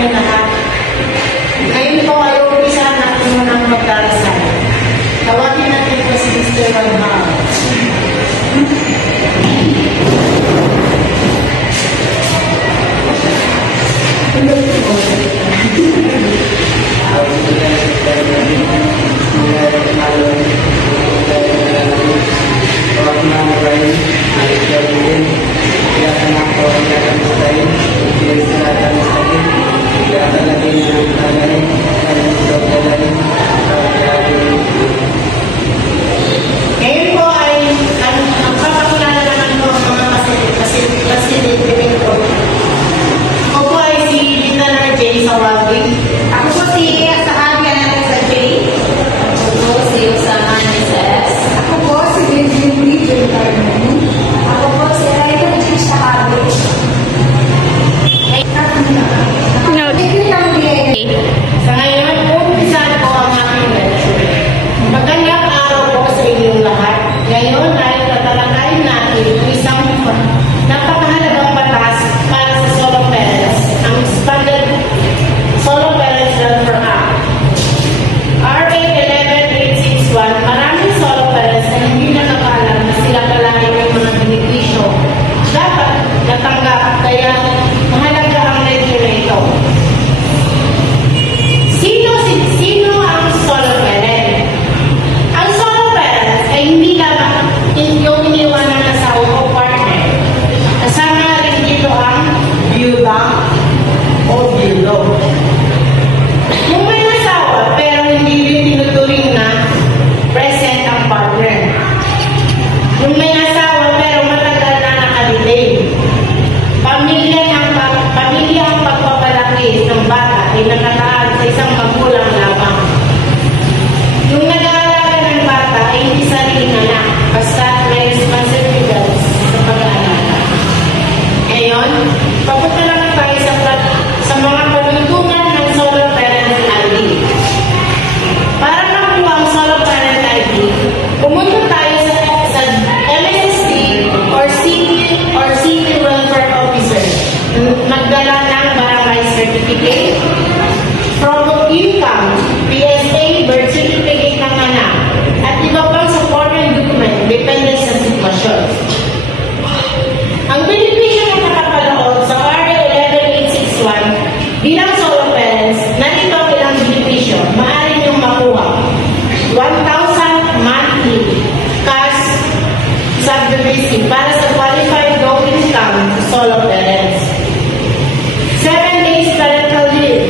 inyo lahat. Ngayon po ay umpisahan natin muna ang magdarasal. Tawagin natin po si Mr. Walhar. Ngayon po ay ang papakilala naman po ang mga facilitator ko. Ako po ay si Lieutenant J. Sawagi. Ako po si Saadia natin sa J. Ako po si Usama S. Ako po si Virgin Region Carmen. Ako po si Raito G. Shahadi. Sa ngayon, umpisahan po ang aking lecture. Magandang araw po sa inyong lahat. Ngayon ay tatalakayin natin ang isang napakahalagang batas para sa solo parents, ang Expanded Solo Parents Welfare Act. RA 11861, maraming solo parents na hindi na nakaalam na sila pala ay may mga benepisyo dapat natanggap, kaya mahalaga ang lecture na ito. Sino ang solo parent? Ang solo parent ay hindi lamang yung iniwanan na asawa o partner. Kasama rin dito ang byuda o byudo. Yung may asawa pero hindi rin tinuturing na present ang partner. Yung may asawa pero matagal na nakalitin. Pamilya ang pagpapalaki ng bata ay nakataan sa isang magulang lamang. Yung nag-aalaga ng bata ay hindi sariling anak, basta may responsibilities sa pag-aalaga. Ngayon, papunta lang tayo sa mga panuntungan ng Solo Parent ID. Para makuha ang Solo Parent ID, pumunta tayo sa MSSD or City Welfare Officer. Magdala ng barangay certificate, proof of income, PSA, birth certificate ng anak, at iba pang supporting document depende sa sitwasyon. Ang benepisyo ng nakapanood sa RA 11861 bilang solo parents, narito ang ilang benepisyo. Maaari niyong makuha 1,000 monthly cash subsidy para sa qualified low income solo parents. 7 days parental leave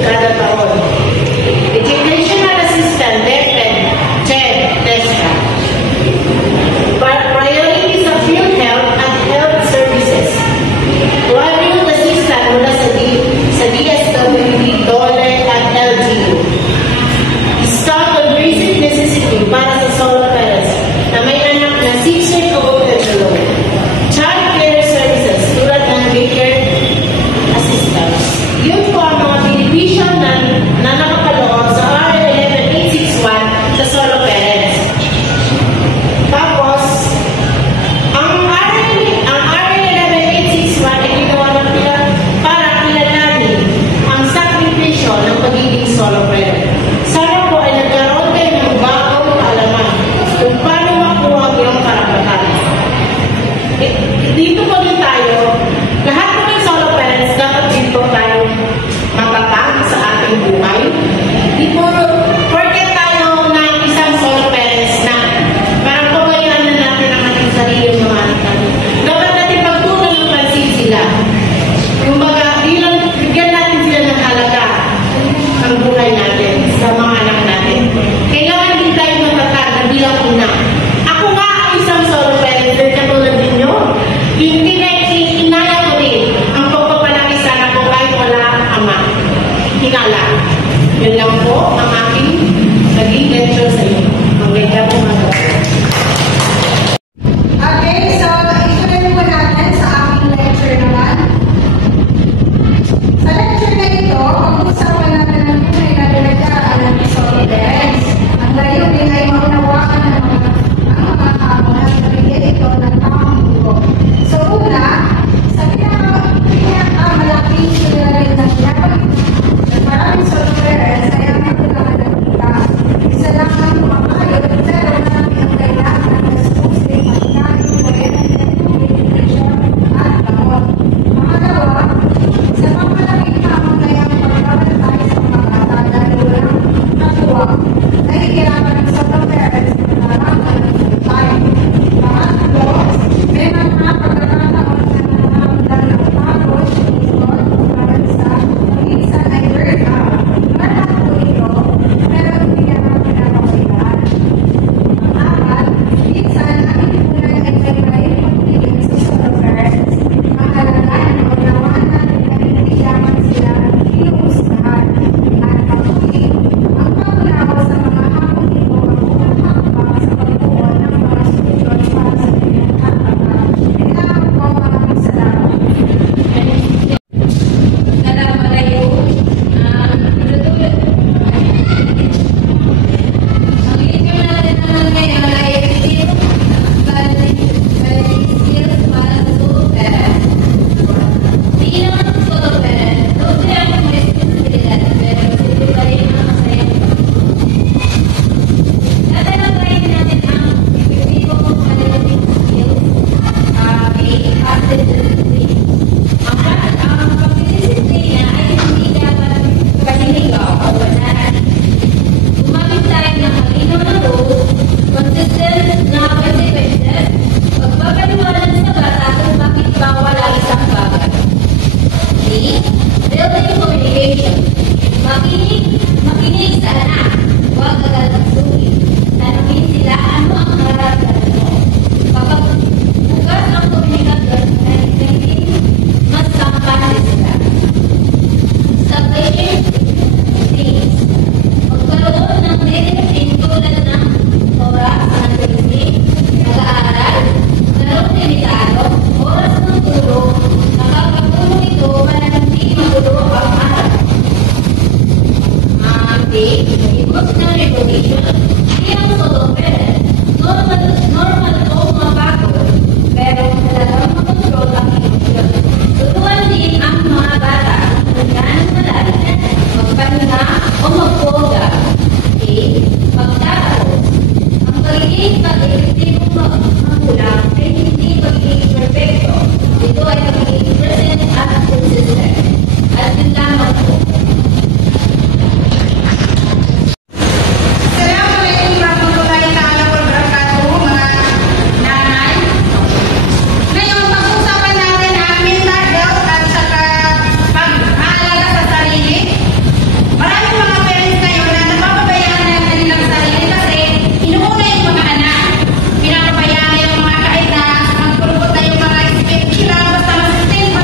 education. Makinig sa anak. Huwag agad magsulit. Tanungin sila ano ang nararamdaman mo. Kapag bukas ang komunikasyon, mas kampante sila. Sa patient things, magkaroon ng discipline tulad ng oras ng tulisig, nag-aaral, larong limitado, oras ng tulog, nakakatulong ito para hindi magulo ang araw. Emotional regulation, hindi ang solo parent. Normal ito mapagod, pero talagang makontrol ang emosyon. Tutuan din ang mga bata kung gaano malalim, magpahinga o magpoga. Pagtatapos, ang pagiging pag-epektibong magulang ay hindi pagiging perfecto. Ito ay pagiging present at consistent. At yun lamang po. Assalamualaikum warahmatullahi taala wabarakatuh, mga nanay. Ngayon, pag-usapan natin ang mental health at saka pag-aalaga sa sarili. Maraming mga parents ngayon na napapabayaan na kanilang sarili kasi inuuna yung mga anak. Pinapabayaan na yung mga kahit na magpulupot na yung mga isip nila, basta masistin pa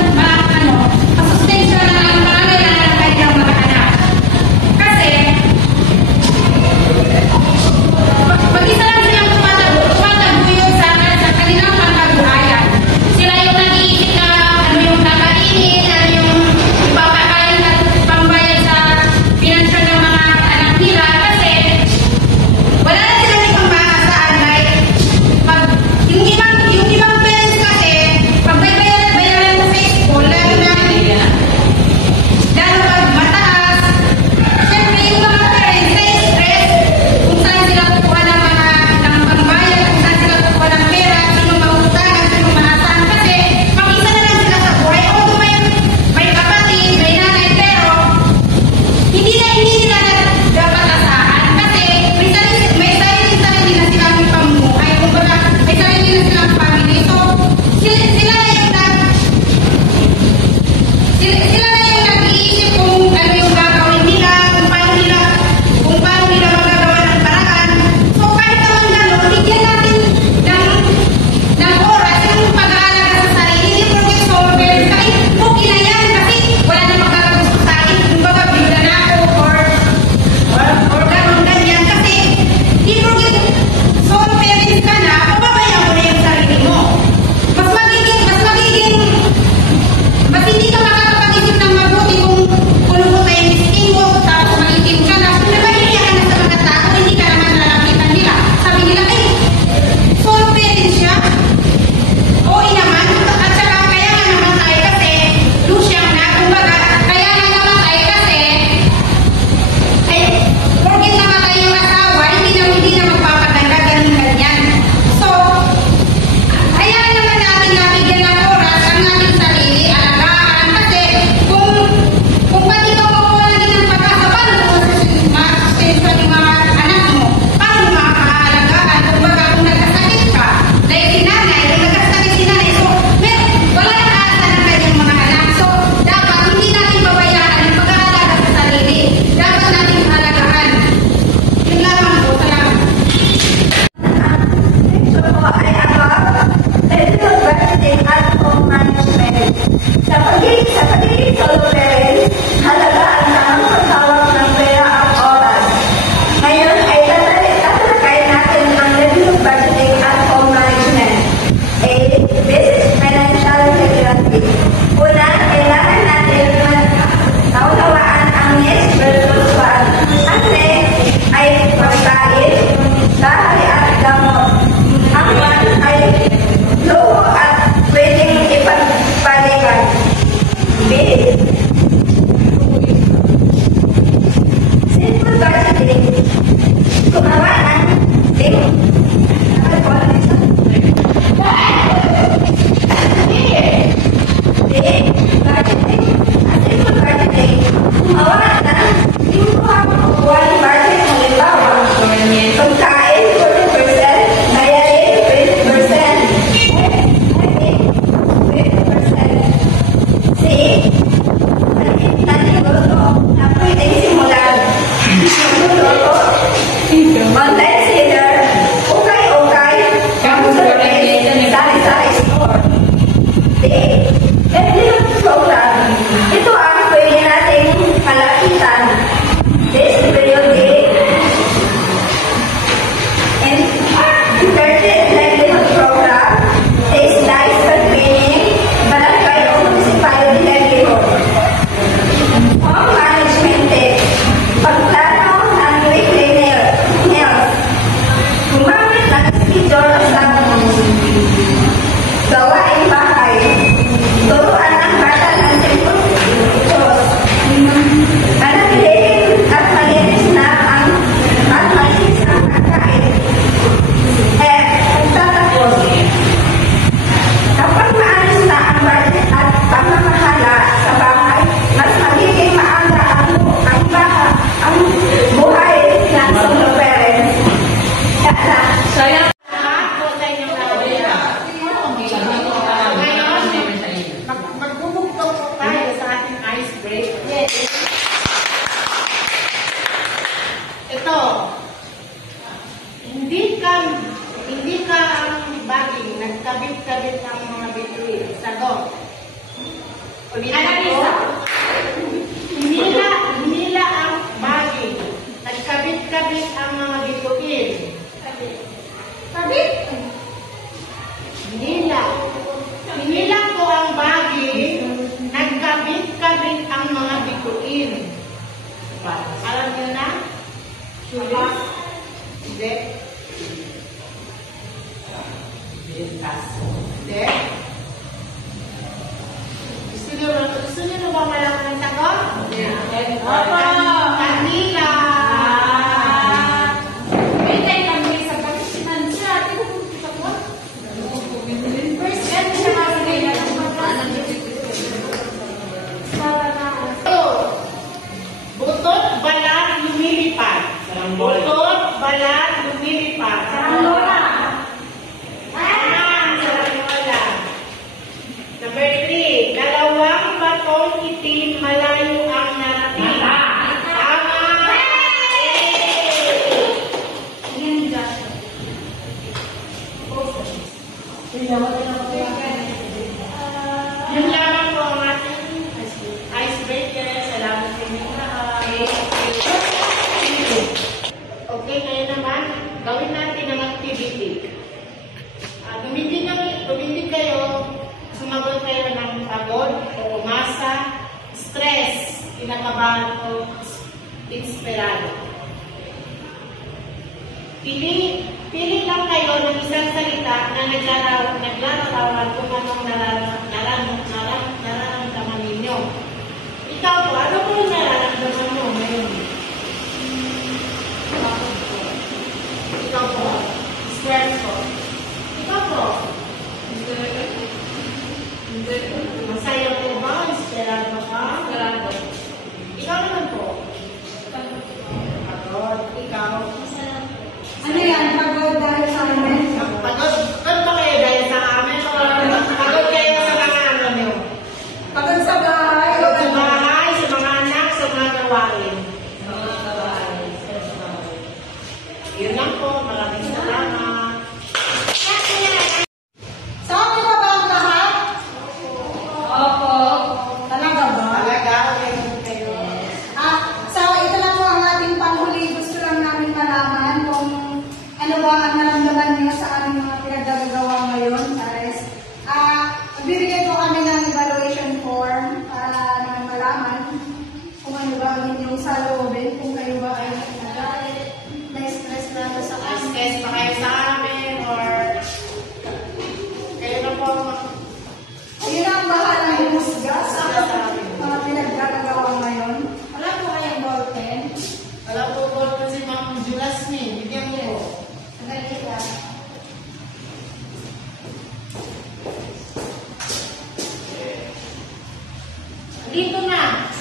Analisa. Hinila ang bagay. Nagkabit-kabit ang mga bituin. Kabit? Hinila ko ang bagay. Nagkabit-kabit ang mga bituin. Alam niyo na? Sulit? Hindi. Hindi. Gusto niyo ba malaman ang sagot? Opo! Kanila! May tayo kami sa pagkisinan siya. First, yan siya kasi Butot, balat, lumilipad. Butot, balat, lumilipad. Saranggola. Saranggola. Number 3, dalawang batong itim, malayo ang narating. Tama! Yan dyan. Yun lamang po ang ating icebreaker. Salamat sa inyo lahat. Okay, ngayon naman, gawin natin ang activity. Tumindig kayo, sumagot kayo ng pagod o umasa, stress, kinakabahan o inspirado. Pili lang kayo ng isang salita na naglalarawan kung anong nararamdaman ninyo. Ikaw po, ano po yung nararamdaman mo ngayon? Ikaw po, stress po. Ikaw po, masaya po ba? Inspirado ka? Ikaw naman po. Pagod. Ikaw. Ano yan? Pagod dahil sa amin? Pagod ba kayo dahil sa amin? O pagod kayo sa mga ano nyo? Pagod sa bahay. Pagod sa bahay, sa mga anak, sa mga gawain. Yun lang po. Maraming salamat. Sabi ba ba ang lahat? Opo. Talaga ba? Talaga, kayo. So ito lang po ang ating panghuli. Gusto lang namin malaman kung ano ba ang naramdaman niyo sa aming mga pinagdagawa ngayon. Ares. Bibigyan po kami ng evaluation form para naman malaman kung ano ba ang inyong saloobin, kung kayo ba ay nagalit, na-stress na ba sa amin. Stress pa kayo sa amin or kayo na po Ayun na ang bahalang humusga sa mga pinagdagawa ngayon. Wala po kayong ballpen. wala po po kasi Ma'am Julasmin. Bigyan mo po. Sandali lang. Dito na.